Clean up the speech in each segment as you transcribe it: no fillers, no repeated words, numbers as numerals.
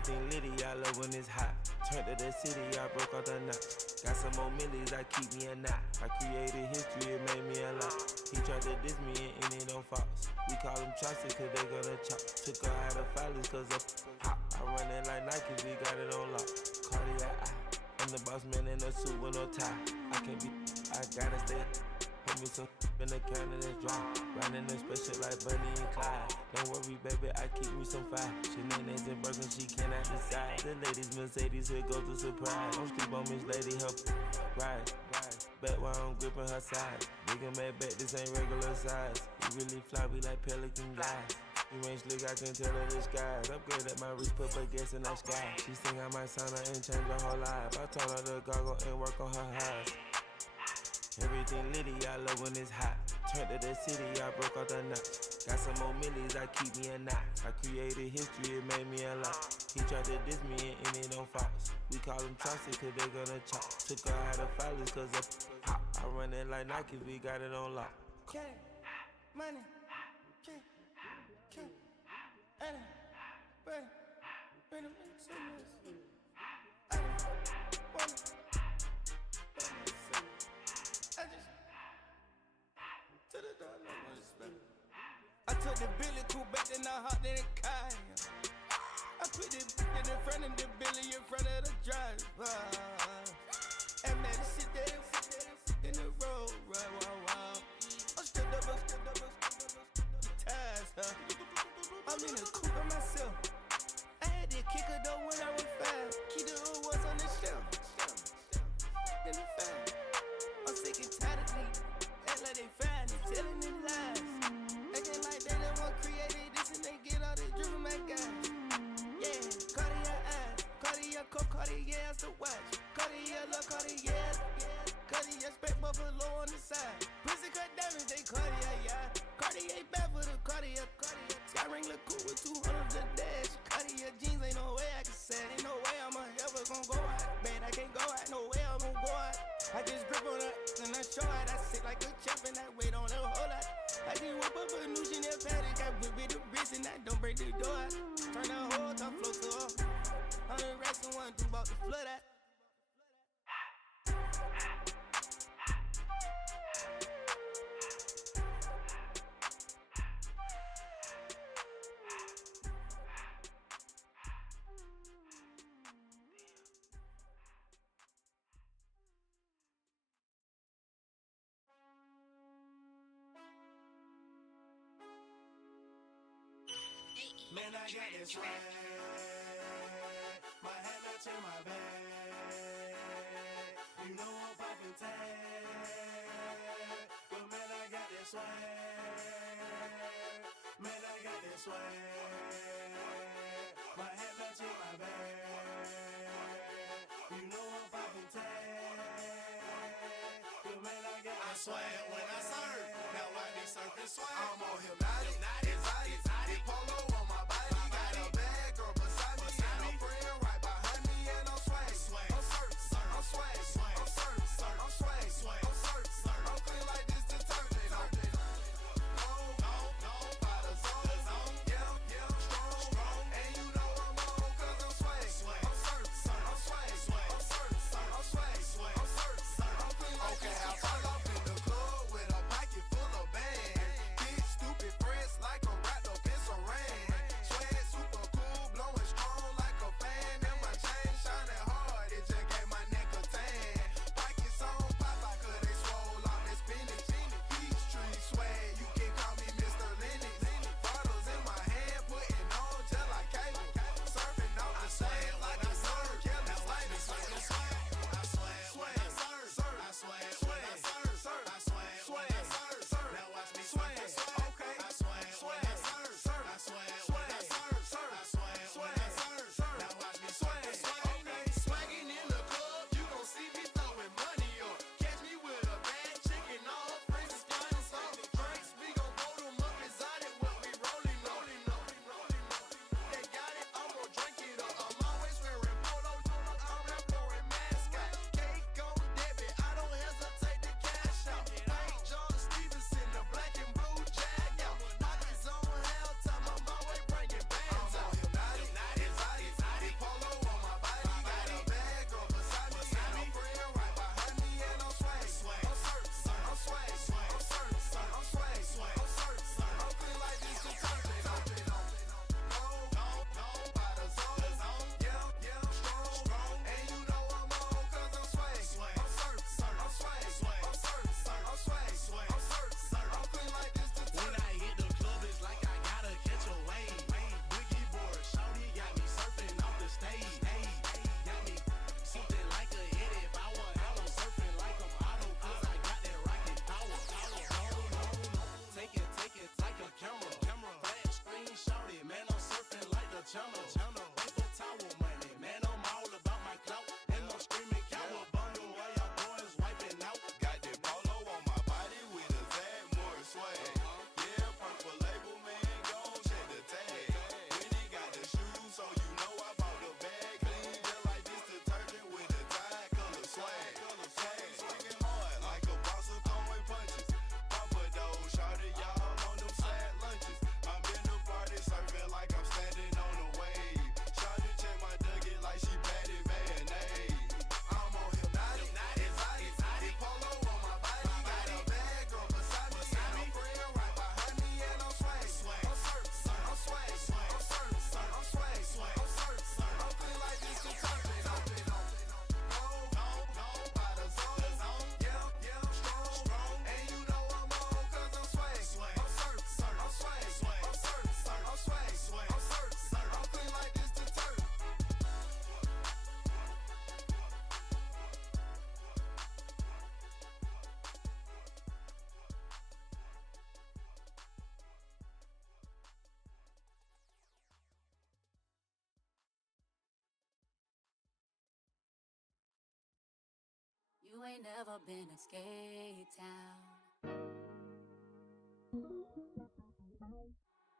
Everything litty, I love when it's hot. Turned to the city, I broke all the knots. Got some more millies, I keep me a knot. I created history, it made me a lot. He tried to diss me and it don't false. We call them chopsticks cause they gonna chop. Took her out of filers cause of hop. I run it like Nike, we got it on lock. Cardiac eye. I'm the boss man in a suit with no tie. I can't be, I gotta stay. Put me some in the can and it's dry. Riding the special like Bunny and Clyde. Don't worry, baby, I keep me some fire. Shenanigans and Birkin, she cannot decide. The ladies Mercedes, here goes the surprise. Don't sleep on Miss Lady, help ride. Back while I'm gripping her side. Big and mad back, this ain't regular size. You really fly, we like Pelican guys. You ain't slick, I can tell her the skies. Upgrade at my wrist, put her gas in the sky. She think I might sign her and change her whole life. I told her to goggle and work on her highs. Everything litty, I love when it's hot. Turned to the city, I broke all the knots. Got some more millies, I keep me a knot. I created history, it made me a lot. He tried to diss me and it don't false. We call them chopsticks cause they gonna chop. Took her out of filers cause of hop. I run it like Nike, we got it on lock. Okay, money, okay, Anna, Brandon, so much. I just to the door, no more spell. I took the Billy Cool back, then I hopped in the car. I put the in front of the Billy in front of the driver. And man, the shit that in the road, right, wow. I'm still double, ties, huh? I'm in the coupe by myself. I had to kick her though when I was 5. Keep the old ones on the shelf. In the file. I'm sick and tired of these. Act like they fine and telling them lies. Acting like they the one created this and they get all this drip from my guys. Yeah, Cartier eyes, Cartier coat, Cartier has to watch. Cartier look, Cartier, Cartier spec buffalo on the side. Pussy cut diamonds, they Cartier, yeah. Cartier bad for the Cartier. Sky ring look cool with 200 the dash. Cartier jeans, ain't no way I can say. Ain't no way I'm ever gon' go out. Man, I can't go out, no way I'm gon' go out. I just grip on her and I show her. I sit like a champ and I wait on her whole lot. I just whip up a new Chanel paddock. I whip with the wrist and I don't break the door out. Turn the whole top float to her. 100 racks and 1 2 about to flood out. Man, I got this swag. My hat matching my bag. You know I'm poppin' tag. But man, I got this swag. Man, I got this swag. My hat matching my bag. You know I'm poppin' tag. But man, I got this swag. When I surf, now I be surfing swag. I'm on hypnotic, exotic, polo on my body. Got a bad girl beside me, and a friend right behind me, and I'm swag. I'm surf, I'm swag, I'm surf, I'm swag, I'm surf, I'm clean like this detergent. No, by the zone, yeah, strong, and you know I'm on 'cause I'm swag. I'm surf, I'm swag, I'm surf, I'm swag, I'm surf, I'm clean like this. Okay, I fall off in the club with a pocket full of bands. Big stupid friends like I'm wrapped up in saran. channel. Paper towel money, man, I'm all about my clout. And I'm screaming cowabunga while y'all boys wiping out. Got that polo on my body with a Zach Morris swag. Yeah, purple label, man, gon' check the tag. Winnie got the shoes, so you know I bought the bag. Clean just like this detergent with a Tide color swag. Swinging hard like a boss of throwing punches. Papa though, shorty y'all on them sad lunches. I'm in the party surfing like I'm standing on a wave. Shorty check my Dougie like she batted mayonnaise. I'm on hypnotic, exotic, polo on my body. Got a bag girl beside me, and a friend right behind me, and I'm swag. I'm surf, I'm swag, I'm surf, I'm swag, I'm surf, I'm clean like this detergent. Go by the zone, yeah, strong, and you know I'm on 'cause I'm swag. I'm surf, I'm swag, I'm surf, I'm swag, I'm surf, I'm clean like this detergent. You ain't never been in Skate Town.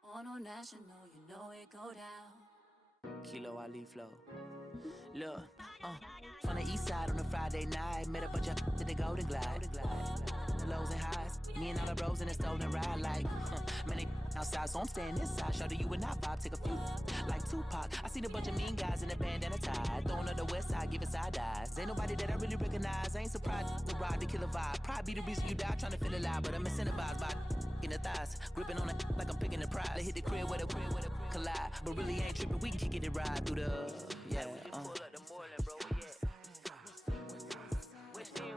On a national, you know it go down. Kilo Ali Flow. Look, from the east side on a Friday night, met a bunch of to the Golden Glide. Lows and highs, me and all the bros in a stolen ride like, man, they outside, so I'm staying inside. Show you and I vibe, take a few like Tupac. I seen a bunch of mean guys in the band and a tie, throwing up the west side, giving side eyes. Ain't nobody that I really recognize. I ain't surprised to ride the killer vibe. Probably be the reason you die, trying to feel alive, but I'm incentivized by in the thighs, gripping on it like I'm picking the prize. They hit the crib with a collide, but really ain't tripping. We can kick it and ride through the yeah. Pull up the Moreland, bro. Where you at?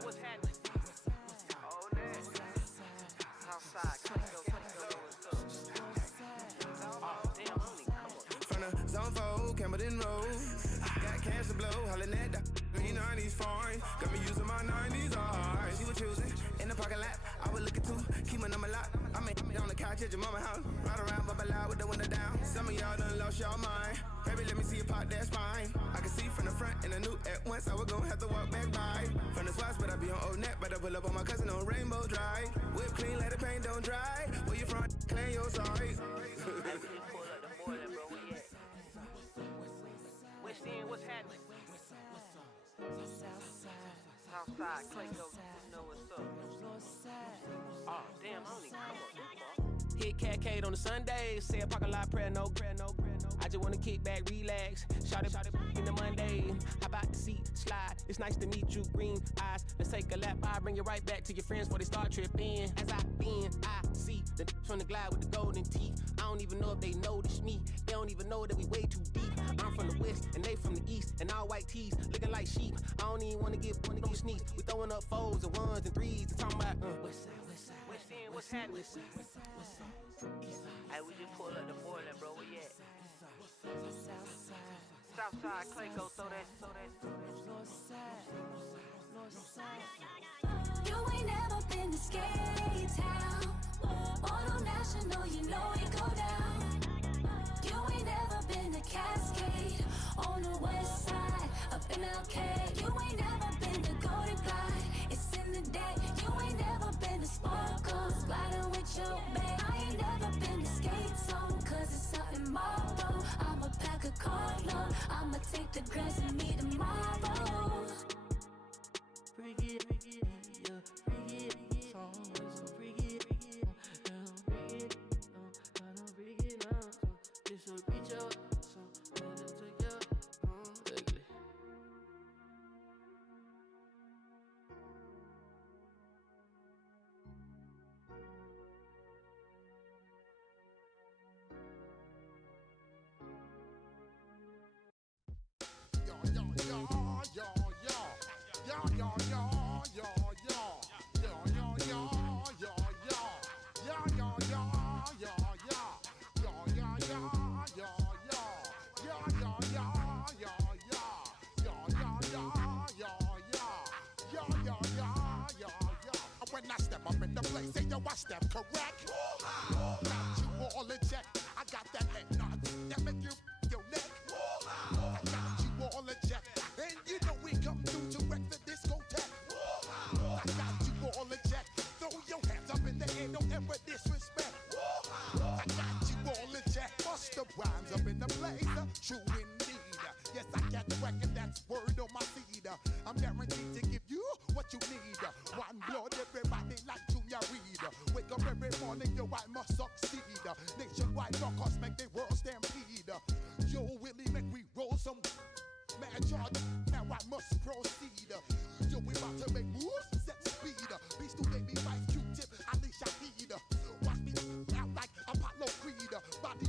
What's happening? Oh, man. Southside, From the zone 4, Campbellton Road. Got cash to blow, hollin' at the green 90s foreign. Got me using my 90s hard. She was choosing in the parking lot. I was looking too, keep my number locked. I'm on the couch at your mama house. Ride around, bubble loud with the window down. Some of y'all done lost y'all mind. Baby, let me see you pop that spine. I can see from the front and I knew at once I was gonna have to walk back by. From the spots, but I be on Old Net. But I pull up on my cousin on Rainbow Drive. Whip clean, let the paint don't dry. Where you from? Clean your size. Pull up the Moreland, bro. Where you at? What's happening? Southside, Clayco, you know what's up. Oh, damn, I don't even come up this far. Hit Catcade on the Sunday, say a parking lot prayer, no. I just wanna kick back, relax, shout it in the Monday. How about the seat, slide, it's nice to meet you, green eyes. Let's take a lap, I bring you right back to your friends before they start tripping. As I bend, I see the from the glide with the golden teeth. I don't even know if they notice me, they don't even know that we way too deep. I'm from the west, and they from the east, and all white tees, looking like sheep. I don't even wanna give one of them sneaks. We throwing up fours and ones and threes, and talking about what's happening? Hey, we just pull up the Moreland, bro. Where you at? Southside, Clayco, throw that. You ain't never been to Skate Town. On a national, you know it go down. You ain't never been to Cascade. On the west side of MLK. You ain't never been to Golden Glide. It's in the day. You ain't never been to Sparkles, gliding with your babe. I ain't never been to Skate Zone, 'cause it's out in Marlboro. I'ma pack a carload. I'ma take the grass and meet tomorrow. Bring it, yeah, bring it, song, so bring it, bring it, bring it now, this will reach out, so let it take you, ugly. When I step up in the place, say yo, I step correct. Got you all in check. I got that head nod that make you yo true indeed. Yes, I got the record, that's word on my feed. I'm guaranteed to give you what you need. One blood, everybody like Junior Reed. Wake up every morning, yo, I must succeed. Nationwide rockers make the world stampede. Yo, Willie, make we roll some mad charge. Now I must proceed. Yo, we about to make moves, set speed. Beast to baby, Vice Q-Tip, Ali Shaheed. Watch me out like Apollo Creed. Body,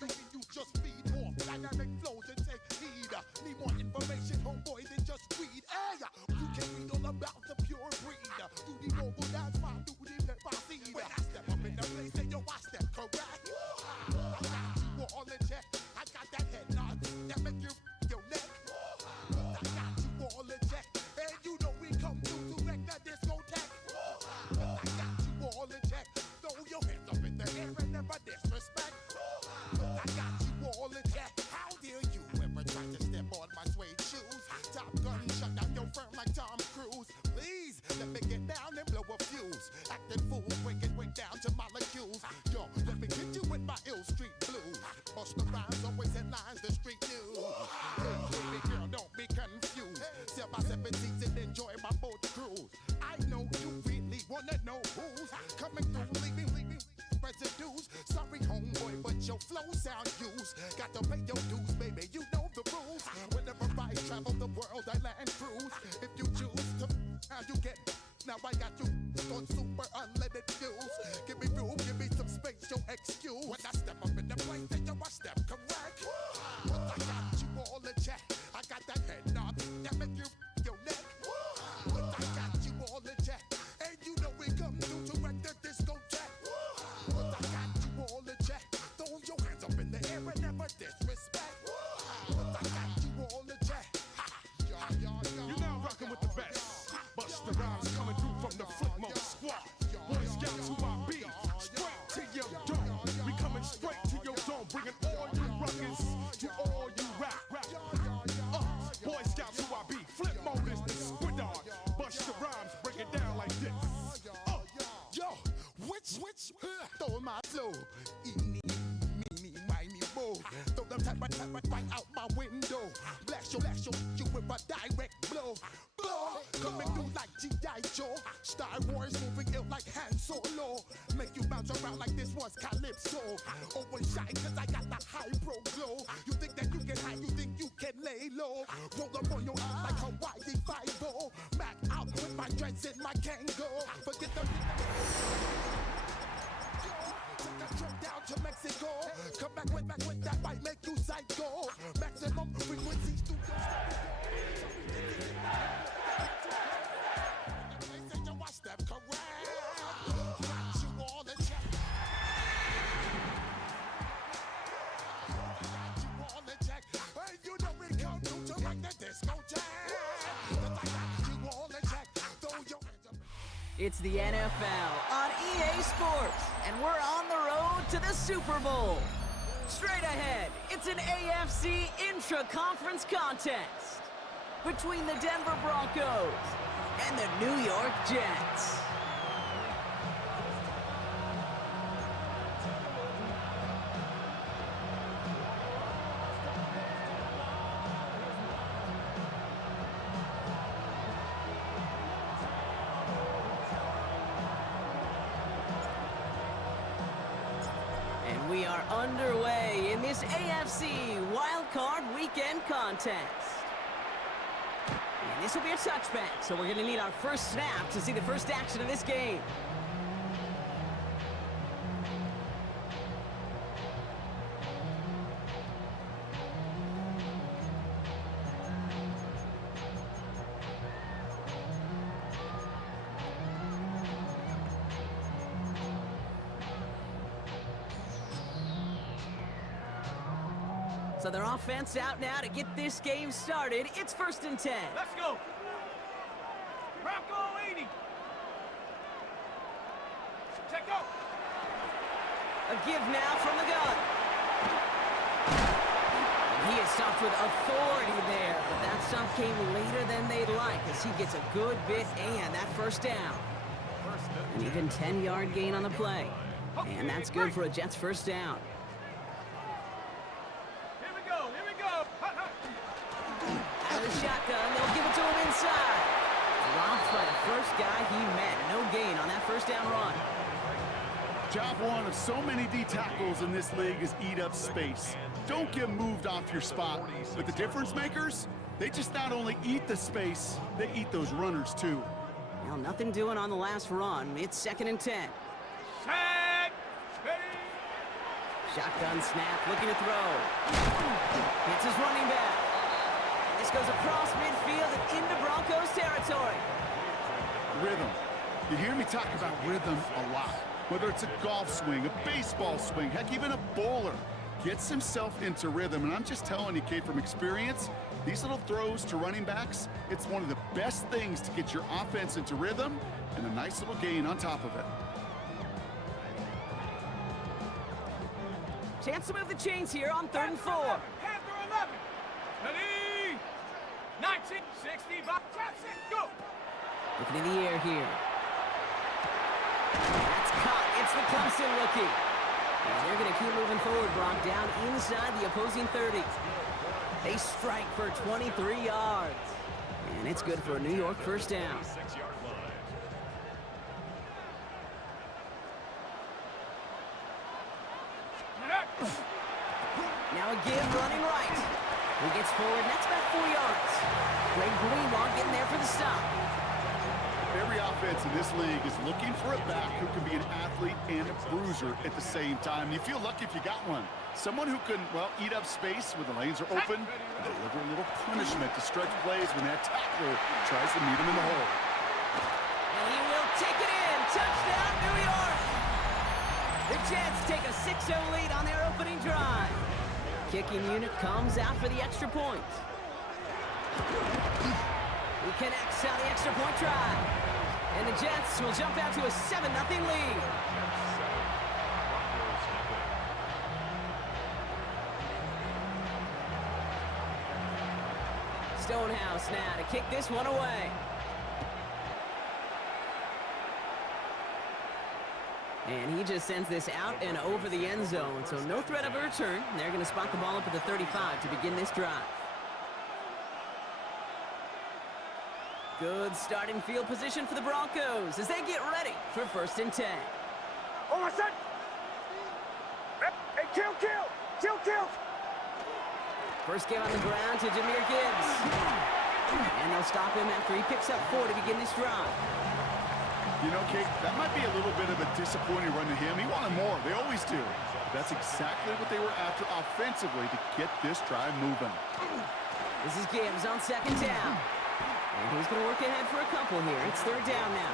making you just feed more dynamic flows and take heed. Need more information, homeboy, than just read. Hey, you can read all about the pure breed. Do the noble dance, my do the pepper seed. When I step up in the place, then yo, I step correct. I got you all in check. I got that head nod that make you your neck. I got you all in check. And you know we come through to wreck the discotheque. I got you all in check. Throw your hands up in the air and never disrespect. I got you all in check. How dare you ever try to step on my suede shoes? Top Gun shut down your firm like Tom Cruise. Please let me get down and blow a fuse. Acting fool, breaking way down to molecules. Yo, let me get you with my ill street blues. Bust the rhymes, always headlines, the street news. Hey, baby girl, don't be confused. Sell my 17s and enjoy my boat cruise. I know you really wanna know who's coming through, leaving residues. Sorry, homeboy, but your flow sound used. Got to pay your dues, baby, you know the rules. Whenever I travel the world, I land cruise. If you choose to, how you get. Now I got you on super unleaded fuels. Give me room, give me some space, your excuse. When I step up in the place, then you I step correct. But I got you all in check. I got that head nod that make you your neck. But I got you all in check. And you know we come through to wreck the discotheque. But I got you all in check. Throw your hands up in the air and never disrespect. But I got you all in check. You're now rocking with the best. Busta Rhymes coming through from the Flipmode Squad. Boy Scouts who I be. Straight to your dome. We coming straight to your dome. Bringing all you rockers to all you rap. Boy Scouts who I be. Flipmode is the squid on. Busta Rhymes break it down like this. Yo, which, throw my flow. Eeny, meeny, miny, mo. Throw them type right out my window. Blast your, you with a direct blow. Coming through like G.I. Joe. Star Wars moving ill like Han Solo. Make you bounce around like this was Calypso. Overshine cause I got the high pro glow. You think that you can hide, you think you can lay low. Roll up on your eyes like Hawaii Five-O. Back out with my dreads and my Kango. Forget the take a trip down to Mexico. Come back with that might make you psycho. Maximum frequency studios. I step correct. Got you all in check. Got you all in check. And you know we come through to wreck the discotheque. I got you all in check. Throw your hands up. It's the NFL on EA Sports, and we're on the road to the Super Bowl. Straight ahead, it's an AFC intra-conference contest between the Denver Broncos and the New York Jets. And we are underway in this AFC Wildcard Weekend contest. And this will be a touchback, so we're going to need our first snap to see the first action of this game. So their offense out now to get this game started. It's 1st and 10. Let's go. Bronco 80. Check out. A give now from the gun. And he is stopped with authority there, but that stop came later than they'd like as he gets a good bit and that first down. An even 10-yard gain on the play. And that's good for a Jets first down. shotgun. They'll give it to him inside. Dropped by the first guy he met. No gain on that first down run. Job one of so many D tackles in this league is eat up space. Don't get moved off your spot. But the difference makers, they just not only eat the space, they eat those runners too. Well, nothing doing on the last run. It's 2nd and 10. Set, ready. Shotgun snap, looking to throw. Hits his running back. This goes across midfield and into Broncos territory. Rhythm. You hear me talk about rhythm a lot. Whether it's a golf swing, a baseball swing, heck, even a bowler gets himself into rhythm. And I'm just telling you, kid, from experience, these little throws to running backs, it's one of the best things to get your offense into rhythm and a nice little gain on top of it. Chance to move the chains here on 3rd and 4. After 11. Ready. 1965. Go. Looking in the air here. That's caught. It's the Clemson rookie. And they're going to keep moving forward, Brock, down inside the opposing 30. They strike for 23 yards. And it's good for a New York first down. Now again, running right. He gets forward, and that's about 4 yards. Greg Greenlaw getting there for the stop. Every offense in this league is looking for a back who can be an athlete and a bruiser at the same time. You feel lucky if you got one. Someone who can, well, eat up space when the lanes are open, and deliver a little punishment to stretch plays when that tackler tries to meet him in the hole. And he will take it in. Touchdown, New York. The Jets take a 6-0 lead on their opening drive. Kicking unit comes out for the extra point. He connects on the extra point try. And the Jets will jump out to a 7-0 lead. Stonehouse now to kick this one away. And he just sends this out and over the end zone, so no threat of a return. They're going to spot the ball up at the 35 to begin this drive. Good starting field position for the Broncos as they get ready for 1st and 10. Oh, my son. Hey, kill. First game on the ground to Jahmyr Gibbs. And they'll stop him after he picks up 4 to begin this drive. You know, Kate, that might be a little bit of a disappointing run to him. He wanted more. They always do. But that's exactly what they were after offensively to get this drive moving. This is Gibbs on 2nd down. And he's going to work ahead for a couple here. It's 3rd down now.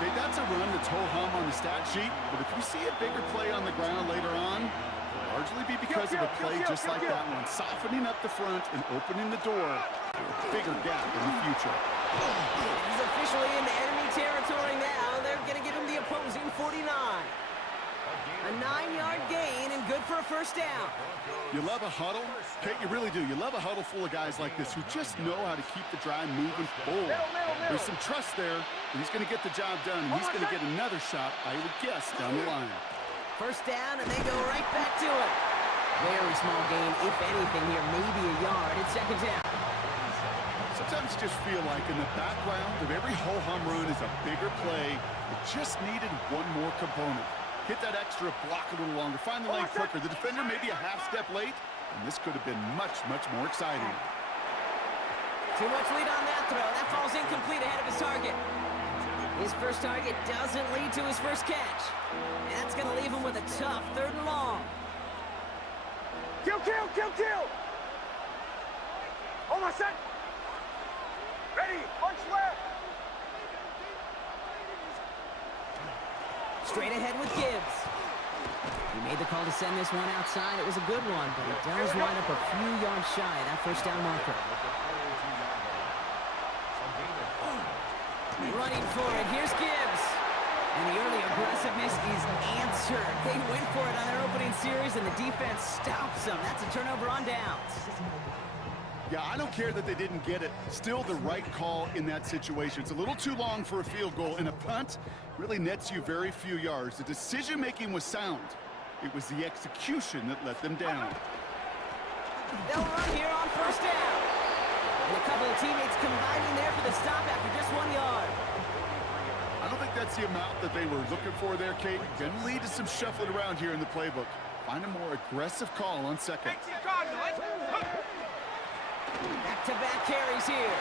Okay, that's a run that's ho-hum on the stat sheet, but if you see a bigger play on the ground later on, it'll largely be because of a play just like that one, softening up the front and opening the door for a bigger gap in the future. He's officially into enemy territory now. They're going to give him the opposing 49. A 9-yard gain and good for a first down. You love a huddle? Kate, you really do. You love a huddle full of guys like this who just know how to keep the drive moving forward. There's some trust there, and he's going to get the job done, and he's going to get another shot, I would guess, down the line. First down, and they go right back to it. Very small gain, if anything here, maybe a yard. It's 2nd down. Sometimes you just feel like in the background of every ho-hum run is a bigger play. It just needed one more component. Hit that extra block a little longer, find the lane quicker. The defender maybe a half step late, and this could have been much, much more exciting. Too much lead on that throw. That falls incomplete ahead of his target. His first target doesn't lead to his first catch. And that's going to leave him with a tough 3rd and long. Kill. Oh, my son. Ready, punch left. Straight ahead with Gibbs. He made the call to send this one outside. It was a good one, but he does wind up a few yards shy of that first down marker. Running for it. Here's Gibbs. And the early aggressiveness is answered. They went for it on their opening series, and the defense stops them. That's a turnover on downs. Yeah, I don't care that they didn't get it. Still the right call in that situation. It's a little too long for a field goal, and a punt really nets you very few yards. The decision-making was sound. It was the execution that let them down. They'll run here on first down. And a couple of teammates combining there for the stop after just 1 yard. I don't think that's the amount that they were looking for there, Kate. Can lead to some shuffling around here in the playbook. Find a more aggressive call on second. Back-to-back carries here.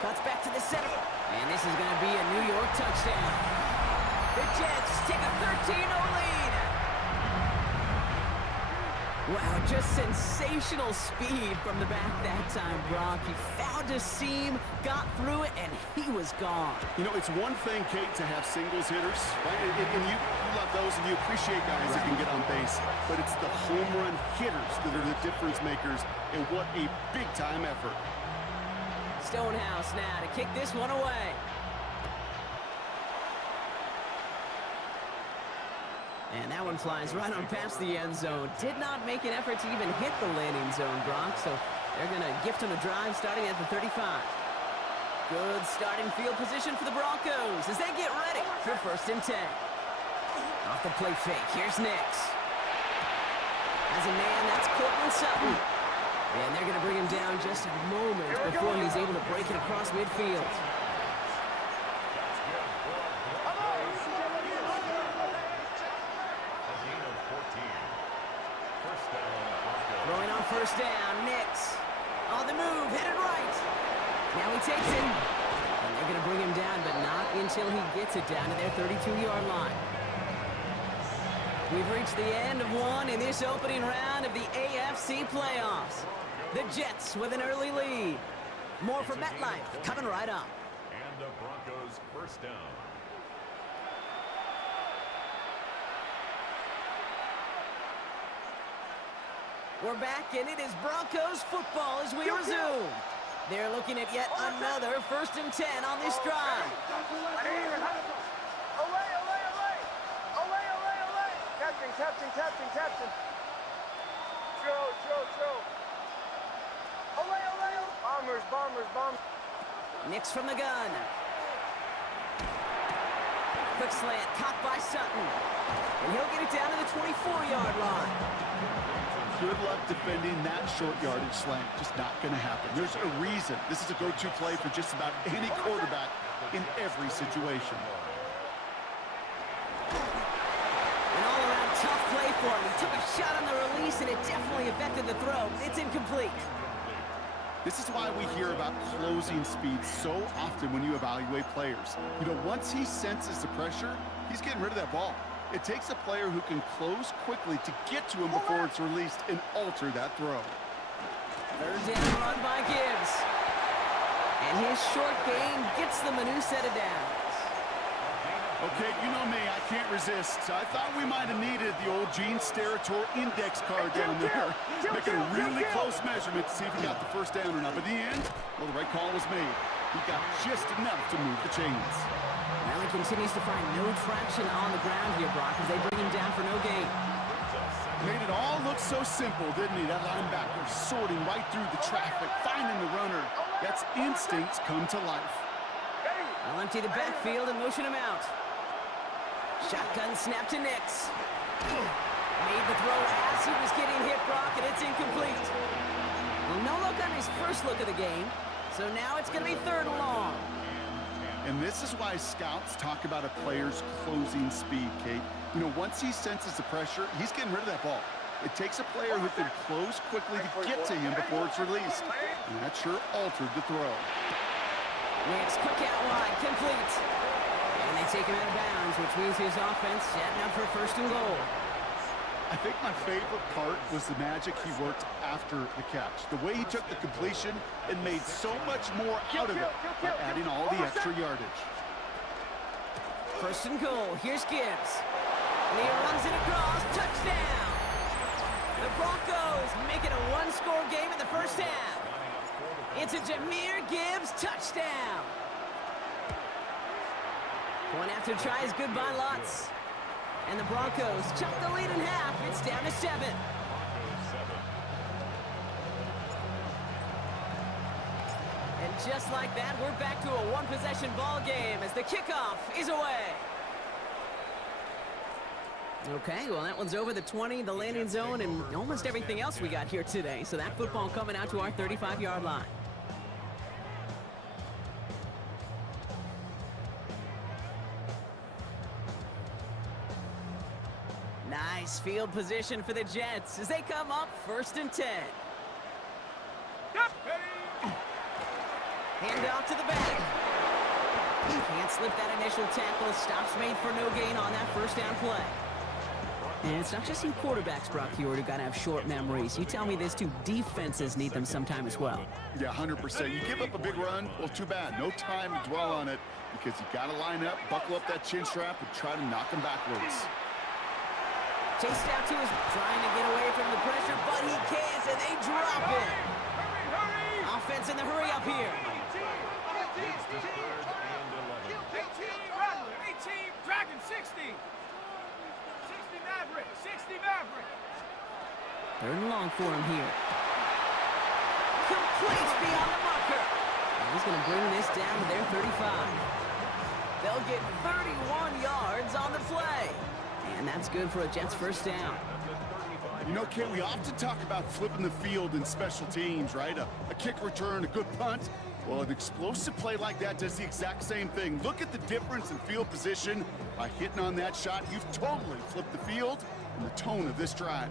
Cuts back to the center. And this is going to be a New York touchdown. The Jets take a 13-0 lead. Wow, just sensational speed from the back that time, Brock. He found a seam, got through it, and he was gone. You know, it's one thing, Kate, to have singles hitters, right? And you love those and you appreciate guys that can get on base. But it's the home run hitters that are the difference makers, and what a big-time effort. Stonehouse now to kick this one away. And that one flies right on past the end zone. Did not make an effort to even hit the landing zone, Brock, so they're going to gift him a drive starting at the 35. Good starting field position for the Broncos as they get ready for 1st and 10. Off the play fake, here's Nix. As a man, that's Courtland Sutton. And they're going to bring him down just a moment before he's able to break it across midfield. Throwing on 1st down, Nix. On the move, headed right. Now he takes it. And they're going to bring him down, but not until he gets it down to their 32-yard line. We've reached the end of one in this opening round of the AFC playoffs. The Jets with an early lead. More from MetLife coming right up. And the Broncos 1st down. We're back, and it is Broncos football as we resume. They're looking at yet another 1st and 10 on this drive. Captain. Joe. Bombers. Nix from the gun. Quick slant, caught by Sutton. And he'll get it down to the 24-yard line. Good luck defending that short yardage slant. Just not going to happen. There's a reason. This is a go-to play for just about any quarterback in every situation. An all-around tough play for him. He took a shot on the release, and it definitely affected the throw. It's incomplete. This is why we hear about closing speed so often when you evaluate players. You know, once he senses the pressure, he's getting rid of that ball. It takes a player who can close quickly to get to him before it's released and alter that throw. 3rd down run by Gibbs. And his short gain gets them a new set of downs. Okay, you know me, I can't resist. I thought we might have needed the old Gene Steratore index card down there. Making a really close measurement to see if he got the 1st down or not. But in the end, well, the right call was made. He got just enough to move the chains. Well, he continues to find no traction on the ground here, Brock, as they bring him down for no gain. Made it all look so simple, didn't he? That linebacker sorting right through the traffic, finding the runner. That's instincts come to life. I'll empty the backfield and motion him out. Shotgun snap to Nix. Made the throw as he was getting hit, Brock, and it's incomplete. Well, no look on his first look of the game, so now it's going to be 3rd and long. And this is why scouts talk about a player's closing speed, Kate. You know, once he senses the pressure, he's getting rid of that ball. It takes a player who can close quickly to get to him before it's released. And that sure altered the throw. Nix, quick out wide, complete. And they take him out of bounds, which means his offense setting up for 1st and goal. I think my favorite part was the magic he worked after the catch. The way he took the completion and made so much more out of it by adding all the extra yardage. 1st and goal, here's Gibbs. And he runs it across, touchdown! The Broncos make it a 1-score game in the 1st half. It's a Jahmyr Gibbs touchdown. One after try is good by Lutz. And the Broncos chop the lead in half. It's down to 7. And just like that, we're back to a one-possession ball game as the kickoff is away. Okay, well, that one's over the 20, the landing zone, and almost everything else we got here today. So that football coming out to our 35-yard line. Nice field position for the Jets as they come up 1st and 10. Hand off to the back. Can't slip that initial tackle. Stops made for no gain on that first down play. And it's not just in quarterbacks, Brock Huard, who got to have short memories. You tell me this too, defenses need them sometime as well. Yeah, 100%. You give up a big run, well, too bad. No time to dwell on it because you got to line up, buckle up that chin strap, and try to knock him backwards. Chased out to his, trying to get away from the pressure, but he can't, and they drop it. Offense in the hurry up here. 18, Dragon 60. 60 Maverick, 60 Maverick. 3rd and long for him here. Complete beyond the marker. And he's going to bring this down to their 35. They'll get 31 yards on the play. And that's good for a Jets first down. You know, Kent, we often talk about flipping the field in special teams, right? A kick return, a good punt. Well, an explosive play like that does the exact same thing. Look at the difference in field position. By hitting on that shot, you've totally flipped the field and the tone of this drive.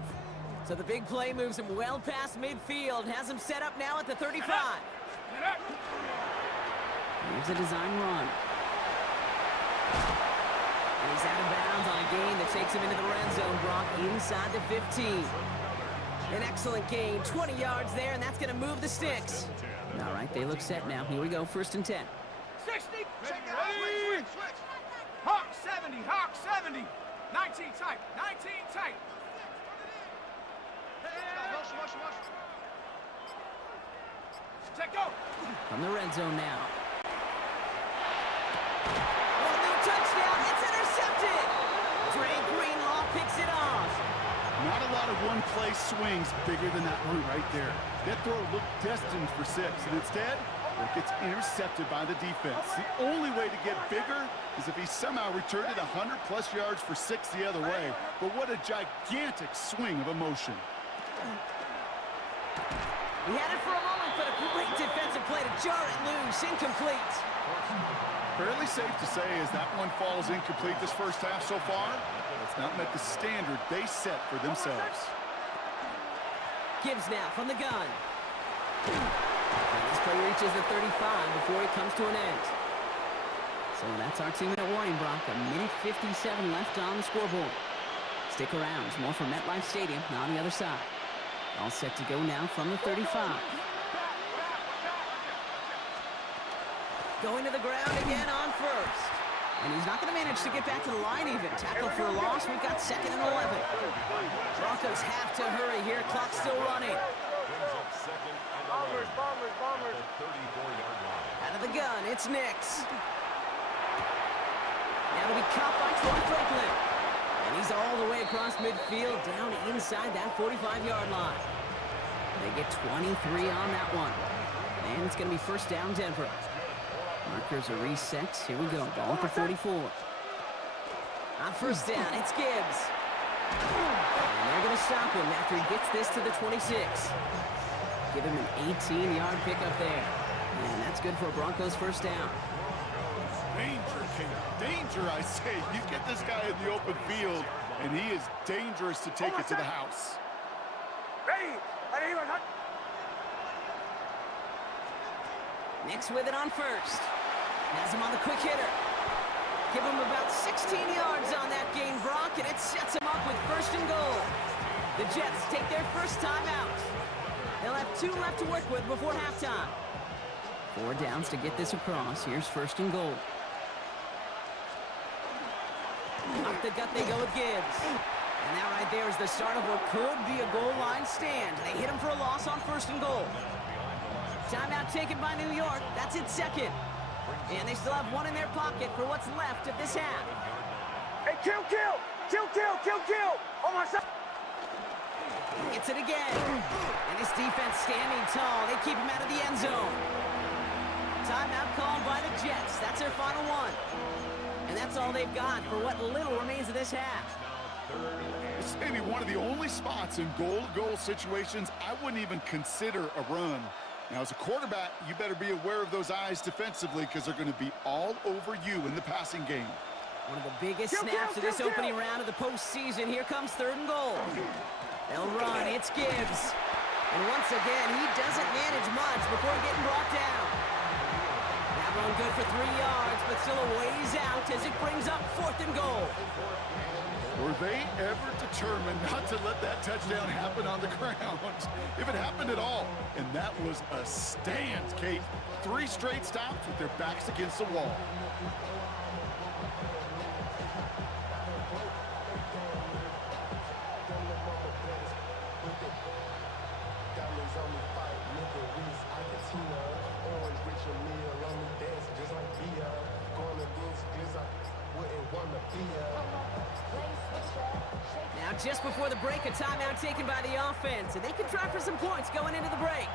So the big play moves him well past midfield, has him set up now at the 35. Here's a design run. And he's out of bounds on a gain that takes him into the red zone, Brock, inside the 15. An excellent gain, 20 yards there, and that's going to move the sticks. All right, they look set now. Here we go, 1st and 10. 60. Hawk 70, Hawk 70. 19 tight, 19 tight. Check go. From the red zone now. Oh, no touchdown. It's intercepted. Dre Greenlaw picks it off. Not a lot of one-play swings bigger than that one right there. That throw looked destined for 6, and instead, it gets intercepted by the defense. The only way to get bigger is if he somehow returned it 100-plus yards for 6 the other way. But what a gigantic swing of emotion. He had it for a moment, but a great defensive play to jar it loose. Incomplete. Fairly safe to say as that one falls incomplete this first half so far, it's not met the standard they set for themselves. Gibbs now from the gun. And this play reaches the 35 before it comes to an end. So that's our 2-minute warning, Brock. 1:57 left on the scoreboard. Stick around. There's more from MetLife Stadium on the other side. All set to go now from the 35. Going to the ground again on first. And he's not going to manage to get back to the line even. Tackle for a loss. We've got 2nd and 11. Broncos have to hurry here. Clock still running. Bombers. Out of the gun, it's Nix. Now to be caught by Troy Franklin. And he's all the way across midfield, down inside that 45-yard line. They get 23 on that one. And it's going to be first down Denver. Markers are reset. Here we go. Ball at the 44. On first down, it's Gibbs. And they're going to stop him after he gets this to the 26. Give him an 18-yard pickup there. And that's good for Broncos first down. Danger, King. Danger, I say. You get this guy in the open field, and he is dangerous to take it to the house. Nix with it on first. Has him on the quick hitter. Give him about 16 yards on that gain, Brock, and it sets him up with 1st and goal. The Jets take their first time out. They'll have 2 left to work with before halftime. 4 downs to get this across. Here's 1st and goal. Off the gut they go with Gibbs. And that right there is the start of what could be a goal line stand. They hit him for a loss on 1st and goal. Timeout taken by New York. That's its 2nd. And they still have 1 in their pocket for what's left of this half. Hey, kill! On my side! Gets it again. And his defense standing tall. They keep him out of the end zone. Timeout called by the Jets. That's their final one. And that's all they've got for what little remains of this half. This may be one of the only spots in goal-to-goal situations I wouldn't even consider a run. Now, as a quarterback, you better be aware of those eyes defensively because they're going to be all over you in the passing game. One of the biggest snaps of this opening round of the postseason. Here comes 3rd and goal. They'll run. It's Gibbs. And once again, he doesn't manage much before getting brought down. That run good for 3 yards, but still a ways out as it brings up 4th and goal. Were they ever determined not to let that touchdown happen on the ground? If it happened at all. And that was a stand, Kate. 3 straight stops with their backs against the wall. Now, just before the break, a timeout taken by the offense, and they can try for some points going into the break.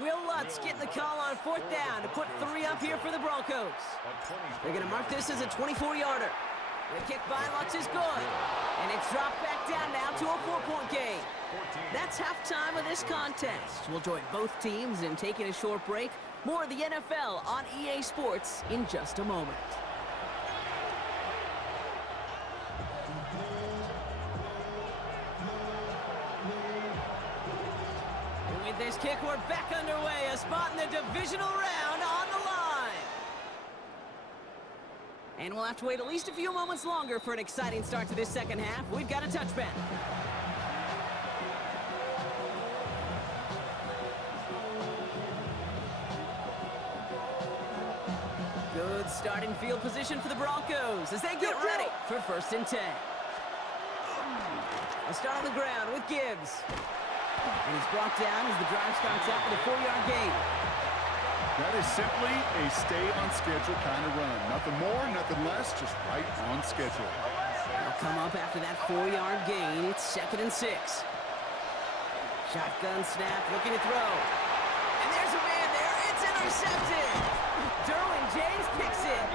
Will Lutz getting the call on 4th down to put 3 up here for the Broncos. They're going to mark this as a 24-yarder. The kick by Lutz is good. And it's dropped back down now to a 4-point game. That's halftime of this contest. We'll join both teams in taking a short break. More of the NFL on EA Sports in just a moment. And with this kick, we're back underway. A spot in the divisional round on the line. And we'll have to wait at least a few moments longer for an exciting start to this second half. We've got a touchback. Good starting field position for the Broncos as they get ready for 1st and 10. A start on the ground with Gibbs. And he's brought down as the drive starts out with a 4-yard gain. That is simply a stay-on-schedule kind of run. Nothing more, nothing less, just right on schedule. They'll come up after that 4-yard gain. It's 2nd and 6. Shotgun snap, looking to throw. And there's a man there. It's intercepted. Derwin James picks it.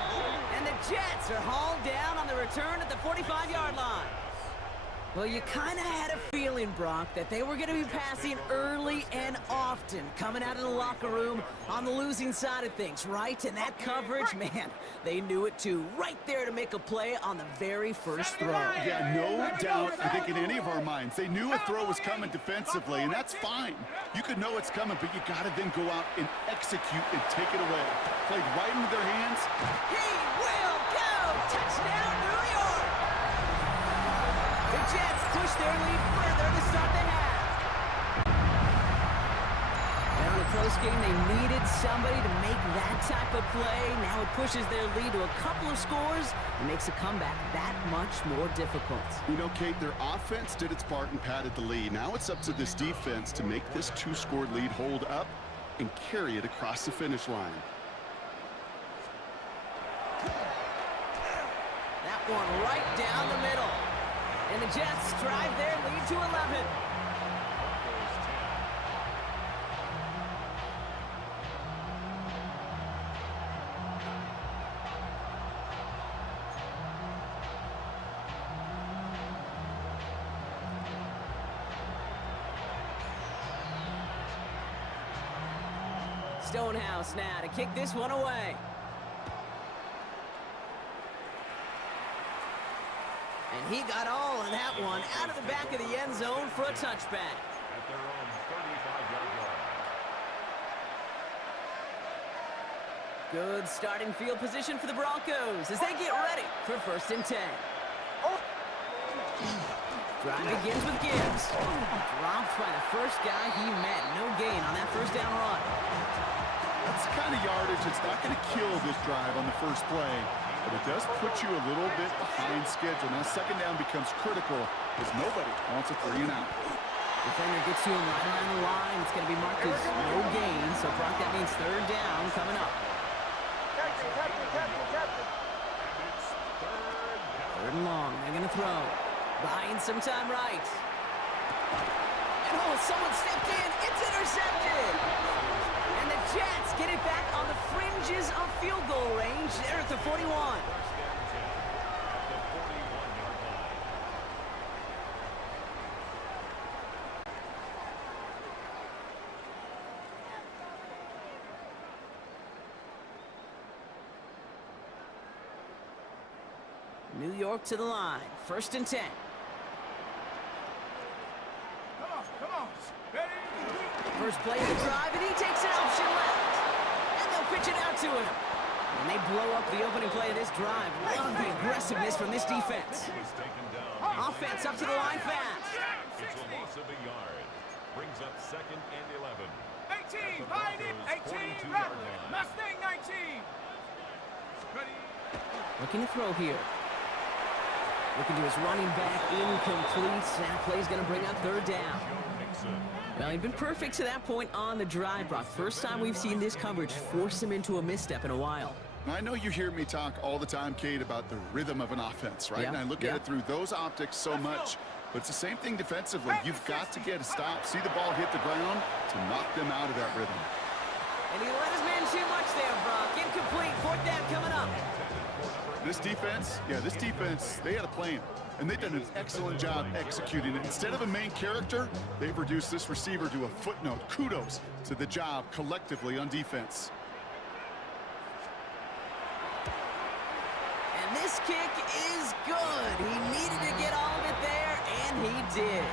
And the Jets are hauled down on the return at the 45-yard line. Well, you kind of had a feeling, Brock, that they were going to be passing early and often, coming out of the locker room on the losing side of things, right? And that coverage, man, they knew it too. Right there to make a play on the very first throw. Yeah, no doubt, I think in any of our minds, they knew a throw was coming defensively, and that's fine. You could know it's coming, but you got to then go out and execute and take it away. Played right into their hands. He will go! Touchdown, New York! The Jets push their lead further to start the half. Now in a close game, they needed somebody to make that type of play. Now it pushes their lead to a couple of scores and makes a comeback that much more difficult. You know, Kate, their offense did its part and padded the lead. Now it's up to this defense to make this 2-score lead hold up and carry it across the finish line. That one right down the middle. And the Jets drive their lead to 11. Stonehouse now to kick this one away. And he got all of that one out of the back of the end zone for a touchback. At their own 35-yard line. Good starting field position for the Broncos as they get ready for 1st and 10. Drive begins with Gibbs. Dropped by the first guy he met. No gain on that 1st down run. That's the kind of yardage that's not going to kill this drive on the first play. But it does put you a little bit behind schedule. Now, 2nd down becomes critical because nobody wants a 3 and out. Defender gets to him right around the line. It's going to be marked as no gain. So, Brock, that means 3rd down coming up. 3rd and long. They're going to throw. Buying some time right. And, oh, someone stepped in. It's intercepted. change. They're at the 41. First down 10 at the 41-yard line. New York to the line. First and 10. Come on. Ready? First play of the drive, and he takes an option left. And they'll pitch it out to him. And they blow up the opening play of this drive. Love the aggressiveness from this defense. He's taken down. Offense up to the line fast. It's a loss of a yard. Brings up 2nd and 11. 18, find it. 18, rapid. Mustang 19. Ready? Looking to throw here. Looking to his running back, incomplete. That play's going to bring up third down. Well, he'd been perfect to that point on the drive, Brock. First time we've seen this coverage force him into a misstep in a while. I know you hear me talk all the time, Kate, about the rhythm of an offense, right? Yeah, And I look at it through those optics so much. But it's the same thing defensively. You've got to get a stop, see the ball hit the ground to knock them out of that rhythm. And he let his man too much there, Brock. Incomplete. Fourth down coming up. This defense, they had a plan. And they've done an excellent job executing it. Instead of a main character, they've reduced this receiver to a footnote. Kudos to the job collectively on defense. And this kick is good. He needed to get all of it there, and he did.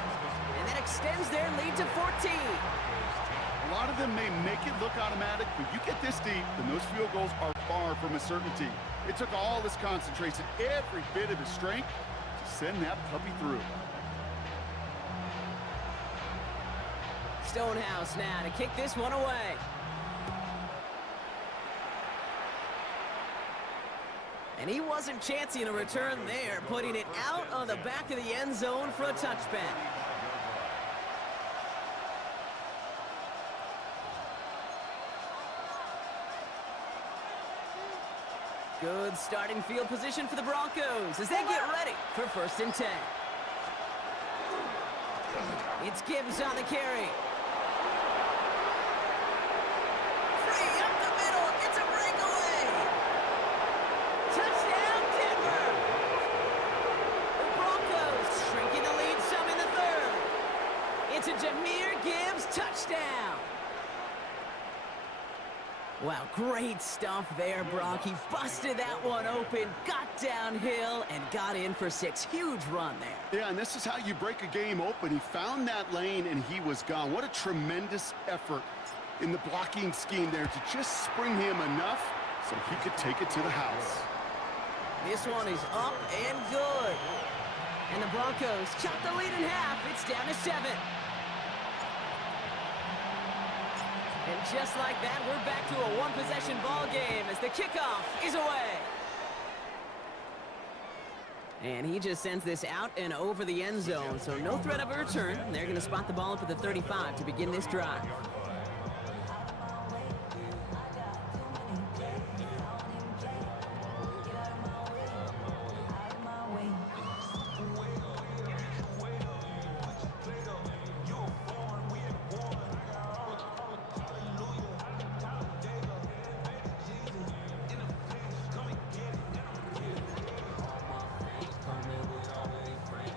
And that extends their lead to 14. A lot of them may make it look automatic, but you get this deep, and those field goals are far from a certainty. It took all his concentration, every bit of his strength, to send that puppy through. Stonehouse now to kick this one away. And he wasn't chancing a return there, putting it out on the back of the end zone for a touchback. Good starting field position for the Broncos as they get ready for first and 10. It's Gibbs on the carry. Free up the middle. It's a breakaway. Touchdown, Denver. The Broncos shrinking the lead some in the third. It's a Jahmyr Gibbs touchdown. Wow, great stuff there, Brock. He busted that one open, got downhill, and got in for 6. Huge run there. Yeah, and this is how you break a game open. He found that lane, and he was gone. What a tremendous effort in the blocking scheme there to just spring him enough so he could take it to the house. This one is up and good. And the Broncos chop the lead in half. It's down to 7. And just like that, we're back to a one-possession ball game as the kickoff is away. And he just sends this out and over the end zone, so no threat of a return. They're going to spot the ball up at the 35 to begin this drive.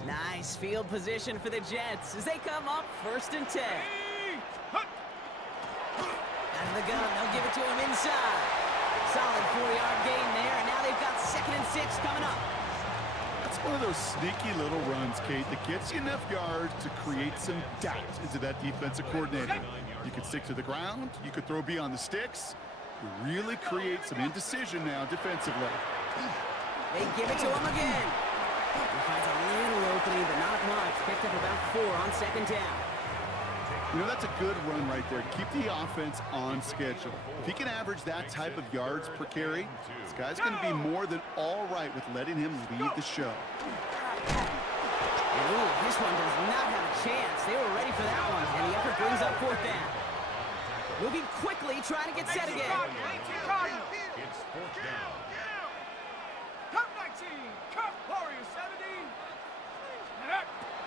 Nice field position for the Jets as they come up first and 10. Out of the gun, they'll give it to him inside. Solid 4-yard gain there, and now they've got 2nd and 6 coming up. That's one of those sneaky little runs, Kate, that gets you enough yards to create some doubt into that defensive coordinator. You could stick to the ground, you could throw beyond the sticks. You really create some indecision now defensively. They give it to him again. He finds a little opening, but not much. Picked up about 4 on 2nd down. You know, that's a good run right there. Keep the offense on schedule. If he can average that type of yards per carry, this guy's going to be more than all right with letting him lead the show. And ooh, this one does not have a chance. They were ready for that one, and the effort brings up 4th down. Moving quickly, trying to get set again. It's 4th down. Cup 19, Cup Warriors 17.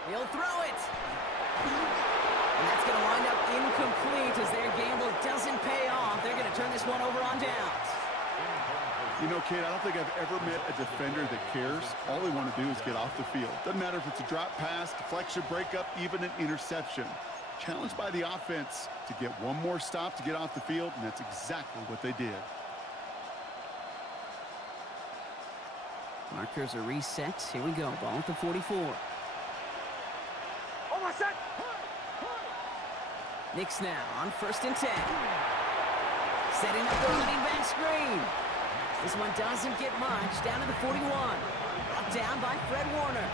He'll throw it. And that's going to wind up incomplete as their gamble doesn't pay off. They're going to turn this one over on downs. You know, Kate, I don't think I've ever met a defender that cares. All they want to do is get off the field. Doesn't matter if it's a drop pass, deflection, breakup, even an interception. Challenged by the offense to get one more stop to get off the field, and that's exactly what they did. Markers are reset. Here we go. Ball at the 44. Knicks now on 1st and 10. Setting up the running back screen. This one doesn't get much. Down to the 41. Brought down by Fred Warner.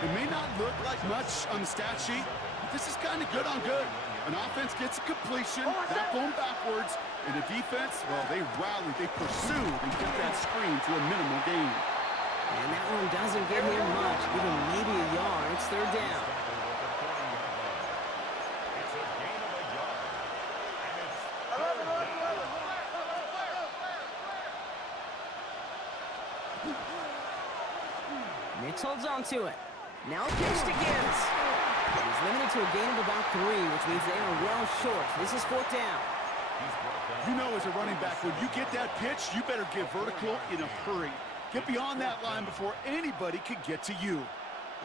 It may not look like much on the stat sheet, but this is kind of good on good. An offense gets a completion, back going backwards, and the defense, well, they rally, they pursue, and get that screen to a minimal gain. And that one doesn't get him much. Give him maybe a yard. It's 3rd down. Knicks holds on to it. Now a pitch to Gibbs. He's limited to a gain of about 3, which means they are well short. This is 4th down. You know, as a running back, when you get that pitch, you better get vertical in a hurry. Get beyond that line before anybody can get to you.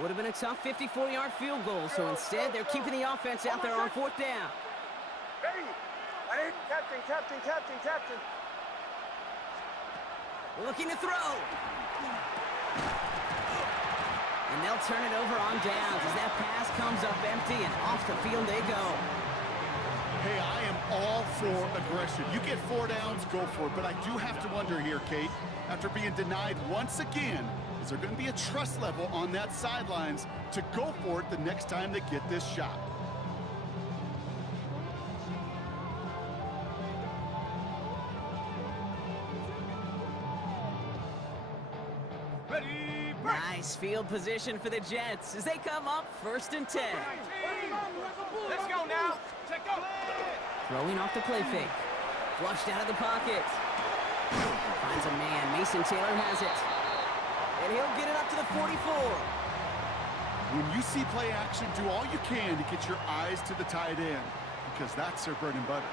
Would have been a tough 54-yard field goal, so instead they're keeping the offense out there on 4th down. Captain. Looking to throw. And they'll turn it over on downs as that pass comes up empty and off the field they go. Hey, I am all for aggression. You get 4 downs, go for it. But I do have to wonder here, Kate, after being denied once again, is there going to be a trust level on that sidelines to go for it the next time they get this shot? Nice field position for the Jets as they come up 1st and 10. Let's go now. Check go. Throwing off the play fake. Flushed out of the pocket. Finds a man. Mason Taylor has it. And he'll get it up to the 44. When you see play action, do all you can to get your eyes to the tight end, because that's their bread and butter.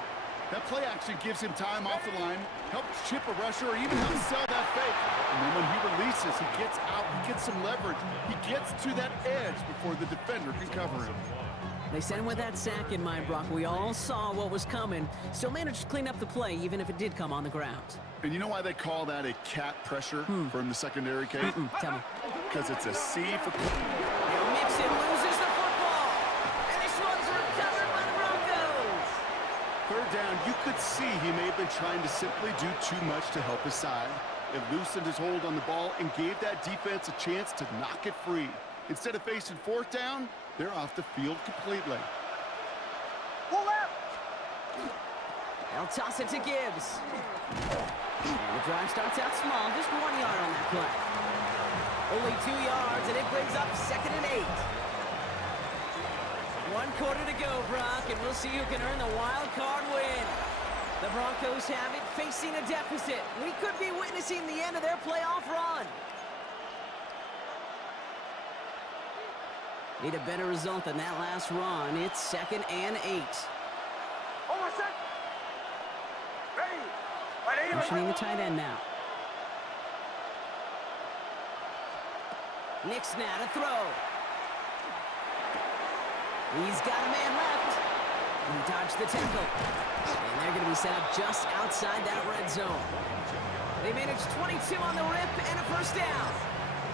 That play action gives him time off the line, helps chip a rusher, or even helps sell that fake. And then when he releases, he gets out, he gets some leverage. He gets to that edge before the defender can cover him. They sent him with that sack in mind, Brock. We all saw what was coming. Still managed to clean up the play, even if it did come on the ground. And you know why they call that a cat pressure from the secondary, Kate? Tell me. Because it's a C for... Now Mixon loses the football. And this one's recovered by the Broncos. 3rd down, you could see he may have been trying to simply do too much to help his side. It loosened his hold on the ball and gave that defense a chance to knock it free. Instead of facing 4th down, they're off the field completely. Pull out. They'll toss it to Gibbs. The drive starts out small, just 1 yard on that play. Only 2 yards, and it brings up 2nd and 8. 1 quarter to go, Brock, and we'll see who can earn the wild card win. The Broncos have it, facing a deficit. We could be witnessing the end of their playoff run. Need a better result than that last run. It's 2nd and 8. Motioning the tight end now. Knicks now to throw. He's got a man left. He dodged the tackle. And they're going to be set up just outside that red zone. They managed 22 on the rip and a 1st down.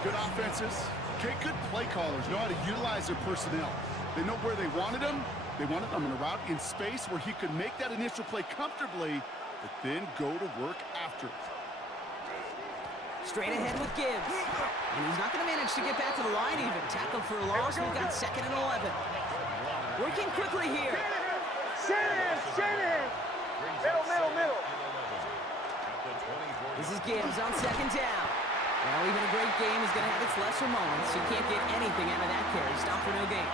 Good offenses. Okay, good play callers know how to utilize their personnel. They know where they wanted him. They wanted him in a route in space where he could make that initial play comfortably, but then go to work after it. Straight ahead with Gibbs. And he's not going to manage to get back to the line even. Tackled for a loss. We've got 2nd and 11. Working quickly here. Shanahan. Middle. This is Gibbs on 2nd down. Well, even a great game is going to have its lesser moments. You can't get anything out of that carry. Stop for no gain.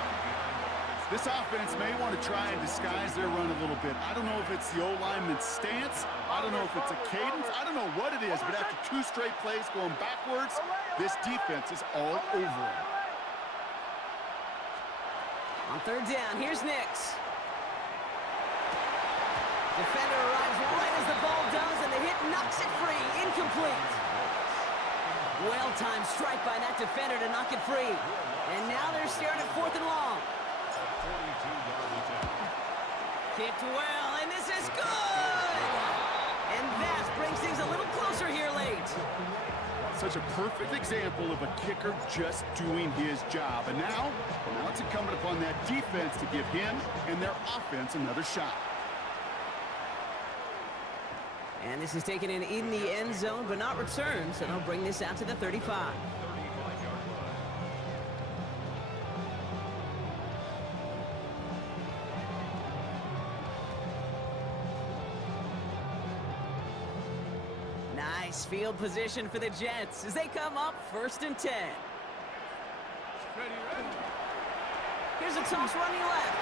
This offense may want to try and disguise their run a little bit. I don't know if it's the O-lineman's stance. I don't know if it's a cadence. I don't know what it is, but after 2 straight plays going backwards, this defense is all over it. On 3rd down, here's Nix. Defender arrives right as the ball does, and the hit knocks it free. Incomplete. Well-timed strike by that defender to knock it free. And now they're staring at 4th and long. Kicked well, and this is good! And that brings things a little closer here late. Such a perfect example of a kicker just doing his job. And now it's incumbent upon that defense to give him and their offense another shot. And this is taken in the end zone, but not returned, so they'll bring this out to the 35. Nice field position for the Jets as they come up 1st and 10. Here's a toss running left.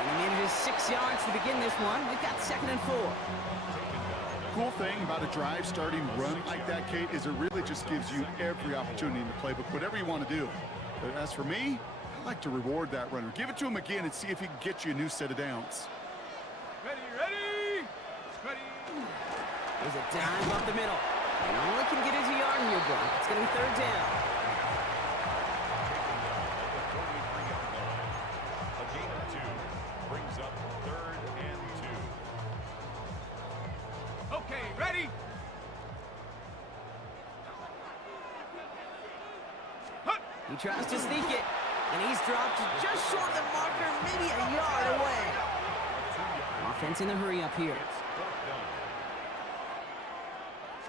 And he manages 6 yards to begin this one. We've got 2nd and 4. Cool thing about a drive starting run like that, Kate, is it really just gives you every opportunity in the playbook, whatever you want to do. But as for me, I like to reward that runner. Give it to him again and see if he can get you a new set of downs. Ready. There's a dive up the middle. And all he can get is a yard here, Brock. It's going to be 3rd down. A gain of 2 brings up 3rd and 2. Okay, ready? He tries to sneak it, and he's dropped just short of the marker, maybe a yard away. Offense in the hurry up here.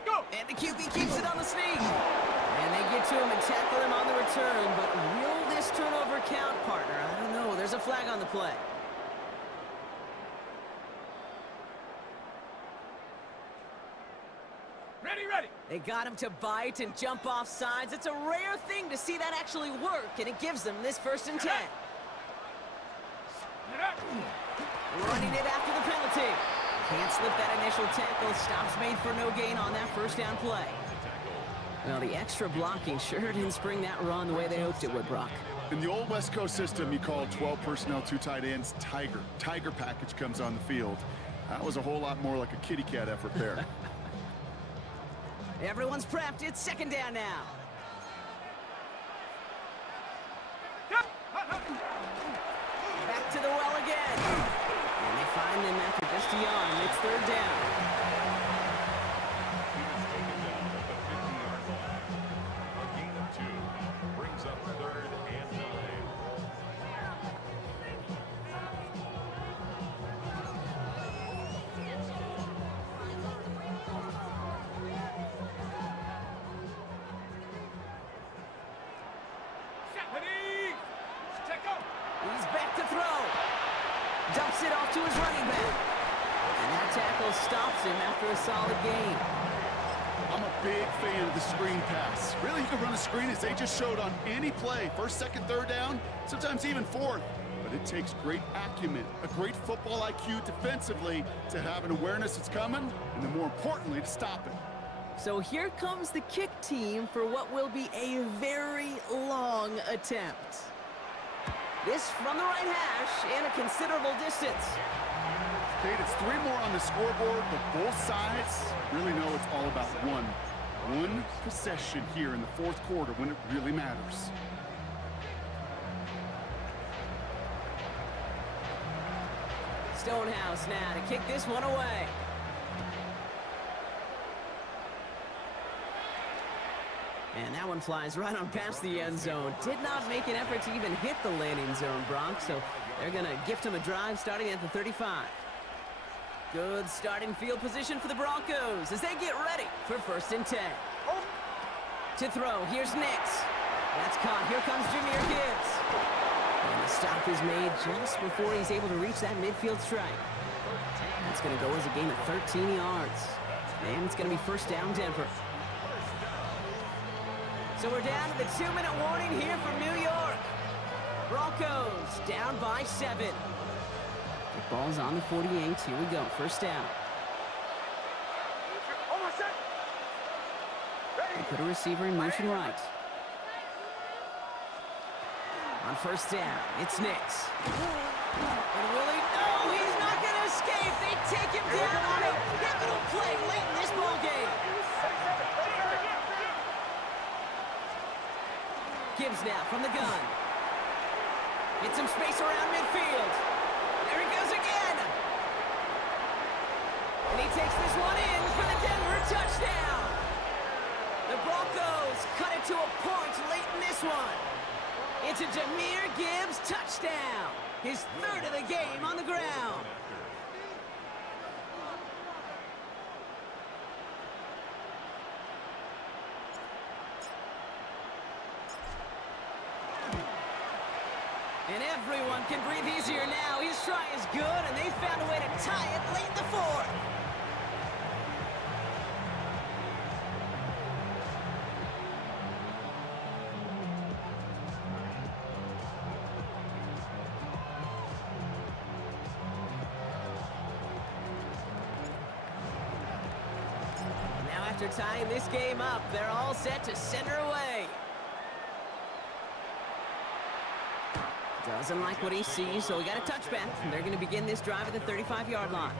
Go! And the QB keeps it on the sneak. And they get to him and tackle him on the return, but will this turnover count, partner? I don't know. There's a flag on the play. Ready. They got him to bite and jump off sides. It's a rare thing to see that actually work, and it gives them this 1st and 10. Running it after the penalty. Can't slip that initial tackle. Stops made for no gain on that 1st down play. Well, the extra blocking sure didn't spring that run the way they hoped it would, Brock. In the old West Coast system, you call 12 personnel, 2 tight ends, Tiger. Tiger package comes on the field. That was a whole lot more like a kitty cat effort there. Everyone's prepped. It's 2nd down now. Back to the well again. And they find him after just a yard. It's 3rd down. He was taken down at the 50-yard line. A gain of 2 brings up 3rd and 9. He's back to throw. Dumps it off to his running back. And that tackle stops him after a solid gain. I'm a big fan of the screen pass. Really, you can run a screen as they just showed on any play. 1st, 2nd, 3rd down, sometimes even 4th. But it takes great acumen, a great football IQ defensively to have an awareness it's coming, and then more importantly, to stop it. So here comes the kick team for what will be a very long attempt. This from the right hash and a considerable distance. Kate, it's 3 more on the scoreboard, but both sides really know it's all about one possession here in the 4th quarter when it really matters. Stonehouse now to kick this one away. And that one flies right on past the end zone. Did not make an effort to even hit the landing zone, Bronx, so they're going to gift him a drive starting at the 35. Good starting field position for the Broncos as they get ready for 1st and 10. To throw, here's Nix. That's caught. Here comes Jahmyr Gibbs. And the stop is made just before he's able to reach that midfield strike. That's going to go as a gain of 13 yards. And it's going to be 1st down Denver. So we're down to the 2-minute warning here from New York. Broncos down by 7. The ball's on the 48. Here we go. 1st down. They put a receiver in motion right. On 1st down, it's Nix. And Willie, no, he's not going to escape. They take him down on a pivotal now from the gun. Get some space around midfield. There he goes again. And he takes this one in for the Denver touchdown. The Broncos cut it to a point late in this one. It's a Jahmyr Gibbs touchdown. His third of the game on the ground. And everyone can breathe easier now. His try is good, and they found a way to tie it late in the fourth. Now after tying this game up, they're all set to send her away. Doesn't like what he sees, so we got a touchback. They're going to begin this drive at the 35-yard line.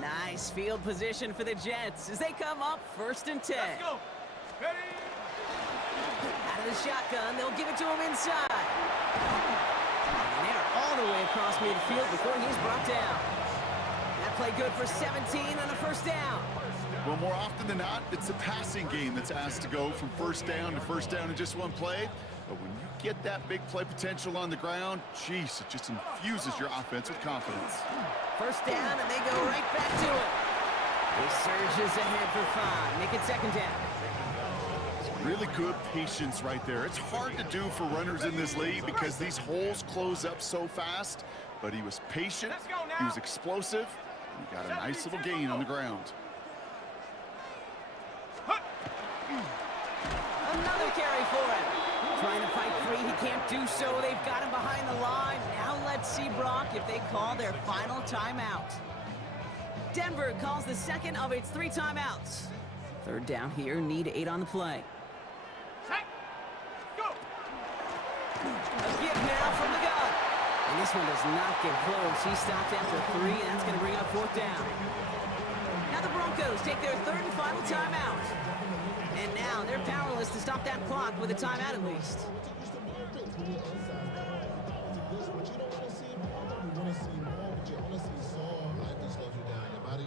Nice field position for the Jets as they come up 1st and 10. Let's go. Ready? Out of the shotgun, they'll give it to him inside. And they're all the way across midfield before he's brought down. That play good for 17 and a first down. Well, more often than not, it's a passing game that's asked to go from first down in just one play. But when you get that big play potential on the ground, geez, it just infuses your offense with confidence. First down, and they go right back to it. He surges ahead for 5. Make it second down. Really good patience right there. It's hard to do for runners in this league because these holes close up so fast. But he was patient, he was explosive, and he got a nice little gain on the ground. Another carry for him. Trying to fight free, he can't do so. They've got him behind the line. Now let's see, Brock, if they call their final timeout. Denver calls the second of its 3 timeouts. Third down here, need 8 on the play. Set. Go. A give now from the gun. And this one does not get close. He stopped after 3, and that's going to bring up 4th down. Now the Broncos take their 3rd and final timeout. And now they're powerless to stop that clock with a timeout at least.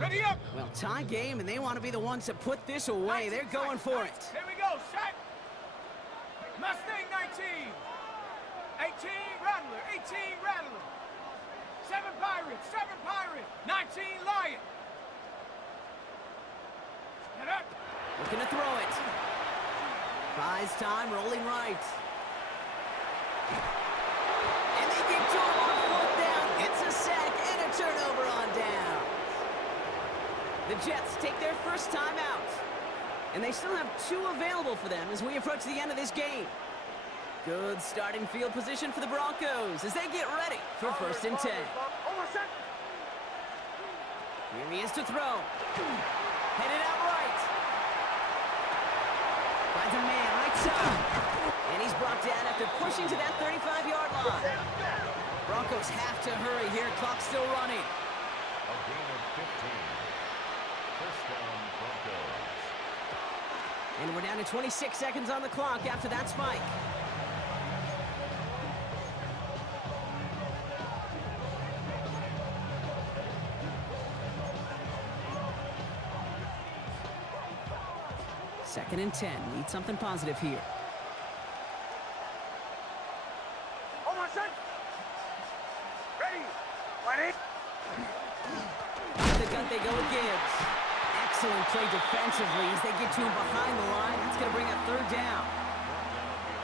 Ready up. Well, tie game, and they want to be the ones to put this away. They're going for it. Here we go. Set. Mustang 19. 18 Rattler. 18 Rattler. 7 Pirates. 7 Pirate. 19 Lion. Get up. Looking to throw it. Buys time, rolling right. And they get to him on 4th down. It's a sack and a turnover on down. The Jets take their first timeout. And they still have 2 available for them as we approach the end of this game. Good starting field position for the Broncos as they get ready for 1st and 10. Here he is to throw. Headed out right. Finds a man right side. And he's brought down after pushing to that 35-yard line. Broncos have to hurry here. Clock's still running. A gain of 15. First down, Broncos. And we're down to 26 seconds on the clock after that spike. Second and 10. Need something positive here. Hold on, son. Ready. Ready. Off the gut they go with Gibbs. Excellent play defensively as they get to him behind the line. That's going to bring up 3rd down.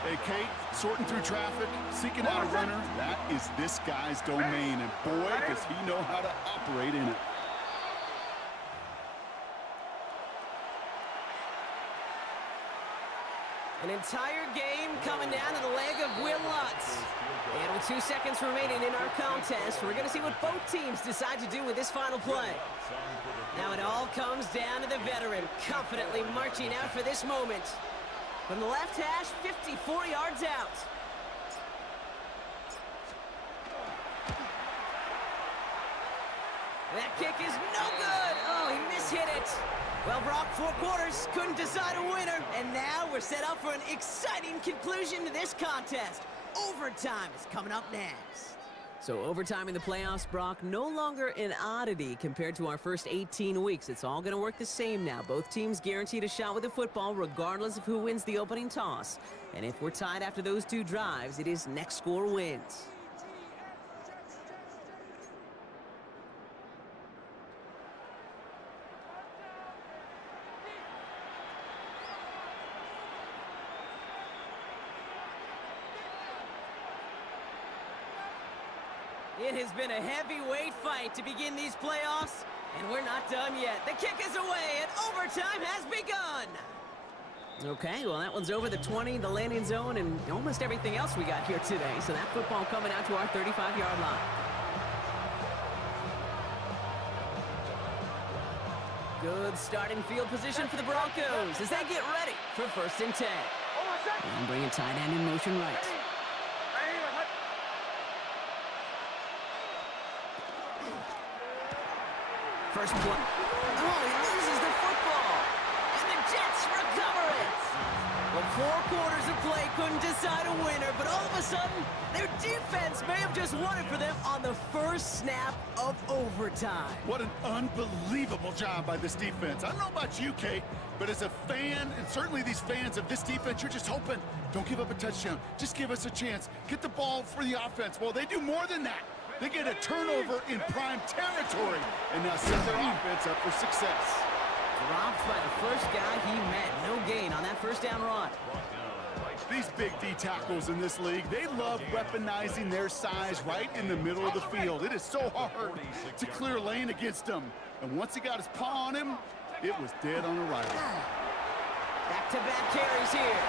Hey, Kate, sorting through traffic, seeking out a runner, that is this guy's domain. And boy, does he know how to operate in it. An entire game coming down to the leg of Will Lutz. And with 2 seconds remaining in our contest, we're going to see what both teams decide to do with this final play. Now it all comes down to the veteran, confidently marching out for this moment. From the left hash, 54 yards out. That kick is no good. Oh, he mishit it. Well, Brock, 4 quarters, couldn't decide a winner. And now we're set up for an exciting conclusion to this contest. Overtime is coming up next. So overtime in the playoffs, Brock, no longer an oddity compared to our first 18 weeks. It's all going to work the same now. Both teams guaranteed a shot with the football regardless of who wins the opening toss. And if we're tied after those 2 drives, it is next score wins. It has been a heavyweight fight to begin these playoffs, and we're not done yet. The kick is away, and overtime has begun. Okay, well, that one's over the 20, the landing zone, and almost everything else we got here today. So that football coming out to our 35-yard line. Good starting field position for the Broncos as they get ready for 1st and 10. And bringing tight end in motion right. First play. Oh, he loses the football. And the Jets recover it. Well, 4 quarters of play couldn't decide a winner, but all of a sudden, their defense may have just won it for them on the first snap of overtime. What an unbelievable job by this defense. I don't know about you, Kate, but as a fan, and certainly these fans of this defense, you're just hoping, don't give up a touchdown. Just give us a chance. Get the ball for the offense. Well, they do more than that. They get a turnover in prime territory and now set their offense up for success. Dropped by the first guy he met. No gain on that first down run. These big D tackles in this league, they love weaponizing their size right in the middle of the field. It is so hard to clear lane against them. And once he got his paw on him, it was dead on arrival. Back-to-back carries here.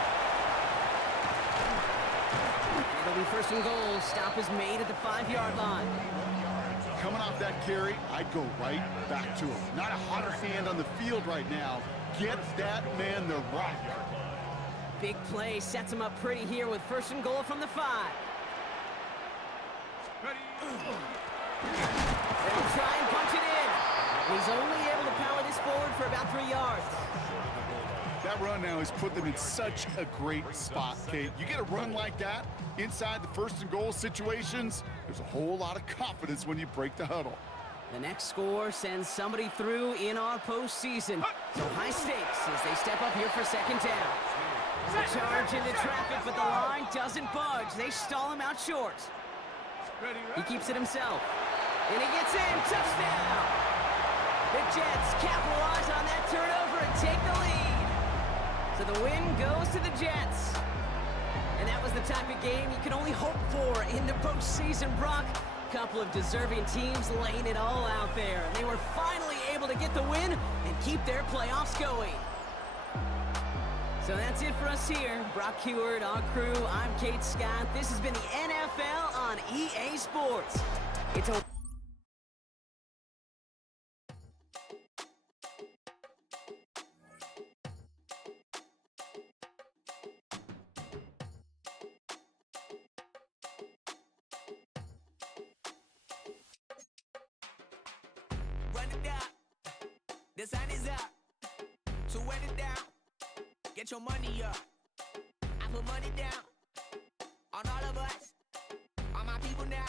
It'll be 1st and goal. Stop is made at the 5-yard line. Coming off that carry, I'd go right back to him. Not a hotter hand on the field right now. Get that man the rock. Big play sets him up pretty here with 1st and goal from the 5. They'll try and punch it in. He's only able to power this forward for about 3 yards. That run now has put them in such a great spot, Kate. You get a run like that inside the 1st and goal situations, there's a whole lot of confidence when you break the huddle. The next score sends somebody through in our postseason. So high stakes as they step up here for 2nd down. The charge into traffic, but the line doesn't budge. They stall him out short. He keeps it himself. And he gets in. Touchdown! The Jets capitalize on that turnover and take the lead. So the win goes to the Jets. And that was the type of game you can only hope for in the postseason, Brock. Couple of deserving teams laying it all out there. And they were finally able to get the win and keep their playoffs going. So that's it for us here. Brock Huard, our crew, I'm Kate Scott. This has been the NFL on EA Sports. It's a Run it down. The sun is up. So run it down. Get your money up. I put money down on all of us, on my people now,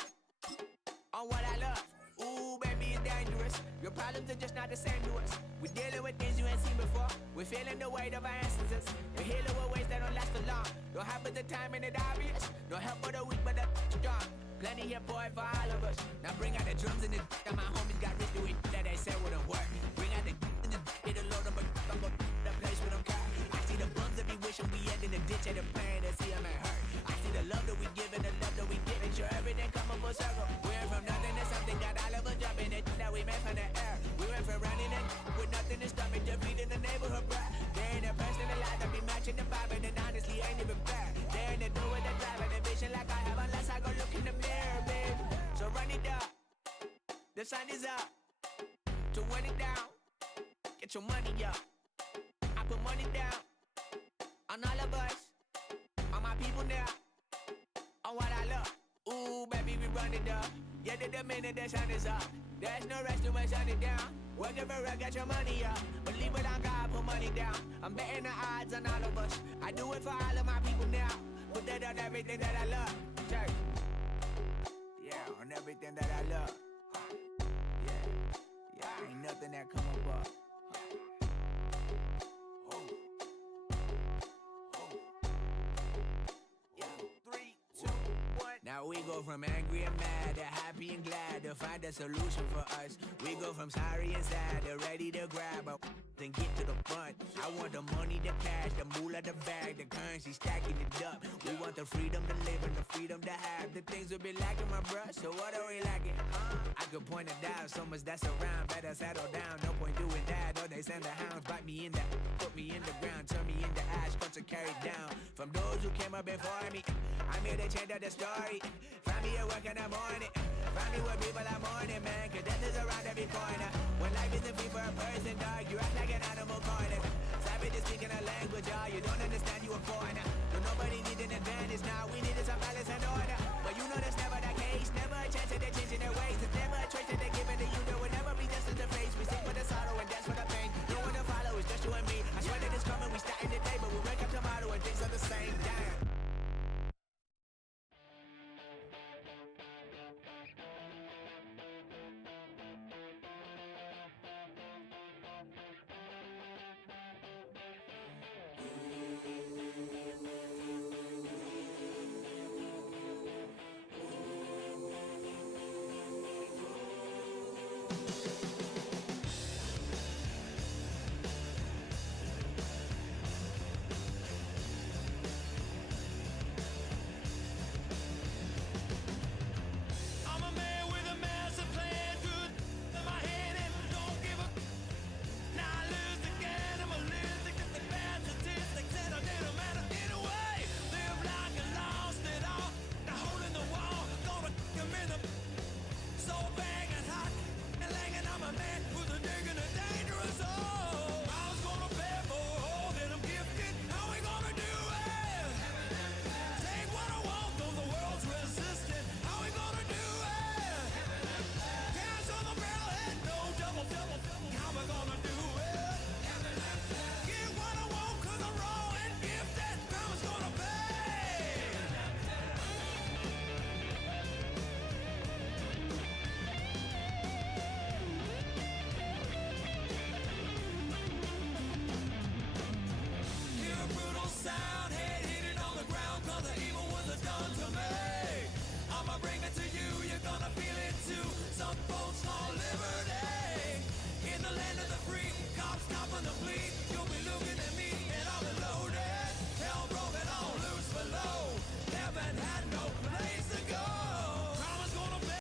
on what I love. Ooh, baby, it's dangerous. Your problems are just not the same to us. We're dealing with things you ain't seen before. We're feeling the weight of our instances. We're healing with ways that don't last for long. Don't have at the time and it obvious. No help for the weak, but the strong. Plenty here for it for all of us. Now bring out the drums and the that my homies got rich doing that they said wouldn't work. Bring out the and the hit a load of I'm gonna the place with them car. I see the bums that be wishing we end in the ditch and the pain that see them ain't hurt. I see the love that we give and the love that we give. Make sure everything come up full circle. We went from nothing to something, got all of us jumping it that we made from the air. We went from running it with nothing to stop it, just feeding the neighborhood bread. There ain't a person alive that be matching the vibe, and honestly ain't even fair. There ain't a do with the drive and the vision like I have unless I go look in the mirror, babe. So run it up, the sun is up. To run it down, get your money up. I put money down on all of us, on my people now, on what I love. Ooh, baby, we run it up. Get it the minute the sun is up. There's no rest to my sun it down. Work it for get your money up. Believe it on God, put money down. I'm betting the odds on all of us. I do it for all of my people now. Put that on everything that I love. Check. Yeah, on everything that I love. Yeah, ain't nothing that come up. Now we go from angry and mad to happy and glad to find a solution for us. We go from sorry and sad to ready to grab a then get to the front. I want the money, the cash, the moolah, the bag, the currency, stacking it up. We want the freedom to live and the freedom to have. The things will be lacking, my bruh, so what are we lacking? I could point it out, so much that's around. Better settle down, no point doing that. Or they send the hounds, bite me in the, put me in the ground, turn me into ash, cut to carry down. From those who came up before me, I'm here to change up the story. Find me at work in the morning, find me where people are mourning, man, cause death is around every corner. When life isn't free for a person, dog, you act like an animal corner. Savage is speaking a language, y'all, you don't understand, you a foreigner. But nobody needs an advantage now, we need some balance and order. But you know that's never the case, never a chance that they're changing their ways. It's never a choice that they're giving to you, there will never be justice to face. We sing for the sorrow and dance for the pain. No one to follow, it's just you and me. I swear that it's coming, we starting today, but we wake up tomorrow and things are the same. Damn. Some folks